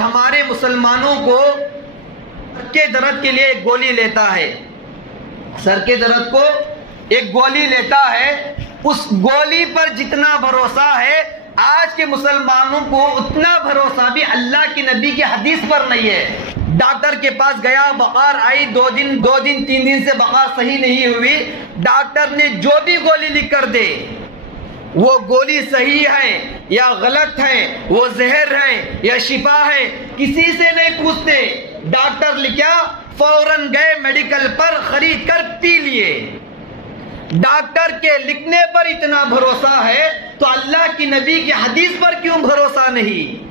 ہمارے مسلمانوں کو سر کے درد کے لیے ایک گولی لیتا ہے، سر کے درد کو ایک گولی لیتا ہے، اس گولی پر جتنا بھروسہ ہے آج کے مسلمانوں کو اتنا بھروسہ بھی اللہ کی نبی کی حدیث پر نہیں ہے۔ ڈاکٹر کے پاس گیا، بخار آئی، دو دن 3 دن سے بخار صحیح نہیں ہوئی، ڈاکٹر نے جو بھی گولی لکھ کر دے، وہ گولی صحیح ہے یا غلط ہے، وہ زہر ہے یا شفا ہے، کسی سے نہیں پوچھتے، ڈاکٹر لکھا فوراً گئے میڈیکل پر خرید کر پی لیے۔ ڈاکٹر کے لکھنے پر اتنا بھروسہ ہے تو اللہ کی نبی کی حدیث پر کیوں بھروسہ نہیں؟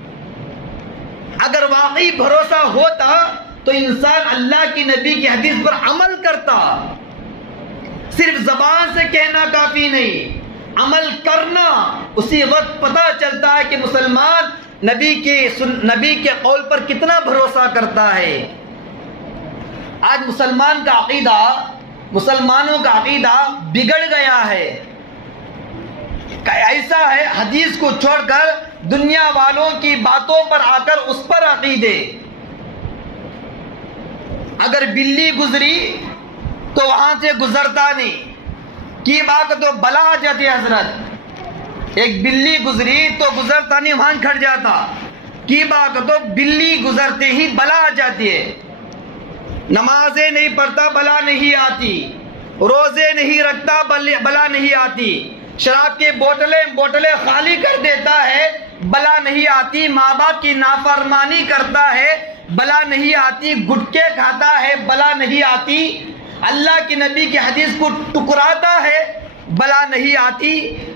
اگر واقعی بھروسہ ہوتا تو انسان اللہ کی نبی کی حدیث پر عمل کرتا۔ صرف زبان سے کہنا کافی نہیں، عمل کرنا۔ اسی وقت پتہ چلتا ہے کہ مسلمان نبی کے قول پر کتنا بھروسہ کرتا ہے۔ آج مسلمانوں کا عقیدہ بگڑ گیا ہے، ایسا ہے حدیث کو چھوڑ کر دنیا والوں کی باتوں پر آ کر اس پر عقیدے۔ اگر بلی گزری تو وہاں سے گزرتا نہیں، کی بات تو بلا آ جاتی ہے حضرت۔ ایک بلی گزری تو گزرتا نہیں، وہاں کھڑ جاتا، کی بات تو بلی گزرتے ہی بلا آ جاتی ہے۔ نمازیں نہیں پڑھتا بلا نہیں آتی، روزے نہیں رکھتا بلا نہیں آتی، شراب کے بوتلیں خالی کر دیتا ہے بلا نہیں آتی، ماں باپ کی نافرمانی کرتا ہے بلا نہیں آتی، گٹکے کھاتا ہے بلا نہیں آتی، اللہ کی نبی کی حدیث کو ٹکراتا ہے بلا نہیں آتی۔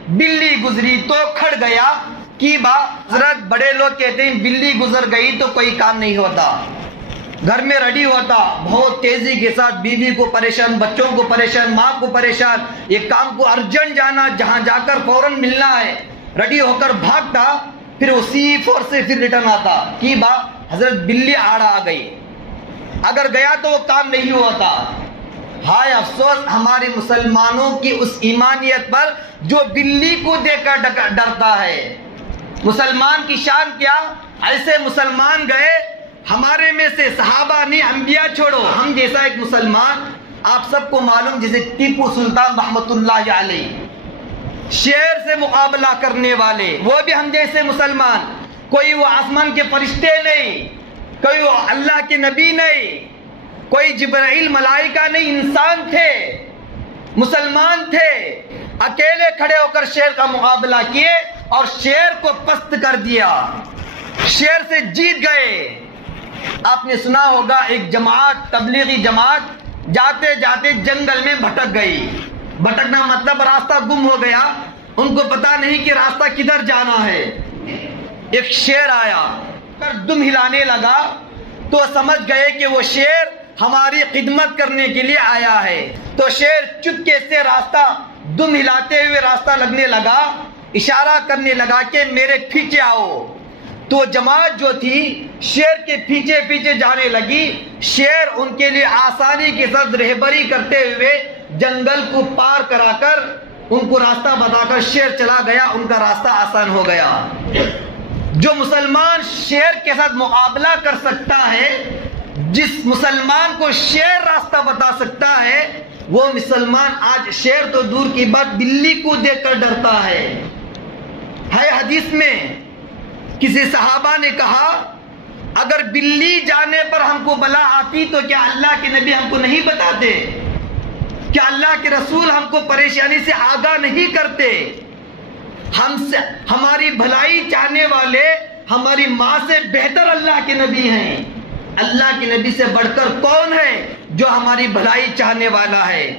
بلی گزری تو کھڑ گیا، کی بات حضرت بڑے لوگ کہتے ہیں بلی گزر گئی تو کوئی کام نہیں ہوتا، گھر میں ریڈی ہوتا، بہت تیزی کے ساتھ بیوی کو پریشان، بچوں کو پریشان، ماں کو پریشان، یہ کام کو ارجنٹ جانا، جہاں جا کر فوراً ملنا ہے، ریڈی ہو کر بھاگتا، پھر اسی فور سے پھر ریٹرن آتا، کی بات حضرت بلی آڑا آ گئی، اگر گیا تو وہ کام نہیں ہوتا۔ ہائے افسوس ہمارے مسلمانوں کی اس ایمانیت پر جو بلی کو دیکھ کر ڈرتا ہے۔ مسلمان کی شان کیا؟ ایسے مسلمان گئے ہمارے میں سے صحابہ نہیں، انبیاء چھوڑو، ہم جیسا ایک مسلمان آپ سب کو معلوم، جیسے ٹیپو سلطان رحمت اللہ علیہ، شیر سے مقابلہ کرنے والے، وہ بھی ہم جیسے مسلمان، کوئی وہ آسمان کے فرشتے نہیں، کوئی وہ اللہ کے نبی نہیں، کوئی جبرائیل ملائکہ نہیں، انسان تھے، مسلمان تھے، اکیلے کھڑے ہو کر شیر کا مقابلہ کیے اور شیر کو پست کر دیا، شیر سے جیت گئے۔ آپ نے سنا ہوگا ایک جماعت، تبلیغی جماعت جاتے جاتے جنگل میں بھٹک گئی، بھٹکنا مطلب راستہ گم ہو گیا، ان کو پتا نہیں کہ راستہ کدھر جانا ہے۔ ایک شیر آیا کر دم ہلانے لگا تو سمجھ گئے کہ وہ شیر ہماری خدمت کرنے کے لیے آیا ہے، تو شیر چپکے سے راستہ دم ہلاتے ہوئے راستہ لگنے لگا، اشارہ کرنے لگا کہ میرے پیچھے آؤ، تو جماعت جو تھی شیر کے پیچھے پیچھے جانے لگی، شیر ان کے لیے آسانی کے ساتھ رہبری کرتے ہوئے جنگل کو پار کرا کر ان کو راستہ بتا کر شیر چلا گیا، ان کا راستہ آسان ہو گیا۔ جو مسلمان شیر کے ساتھ مقابلہ کر سکتا ہے، جس مسلمان کو شیر راستہ بتا سکتا ہے، وہ مسلمان آج شیر تو دور کی بات بلی کو دیکھ کر ڈرتا ہے۔ حدیث میں کسی صحابہ نے کہا اگر بلی جانے پر ہم کو بلا آتی تو کیا اللہ کے نبی ہم کو نہیں بتاتے؟ کیا اللہ کے رسول ہم کو پریشانی سے آگاہ نہیں کرتے؟ ہماری بھلائی چاہنے والے ہماری ماں سے بہتر اللہ کے نبی ہیں۔ اللہ کے نبی سے بڑھ کر کون ہے جو ہماری بھلائی چاہنے والا ہے؟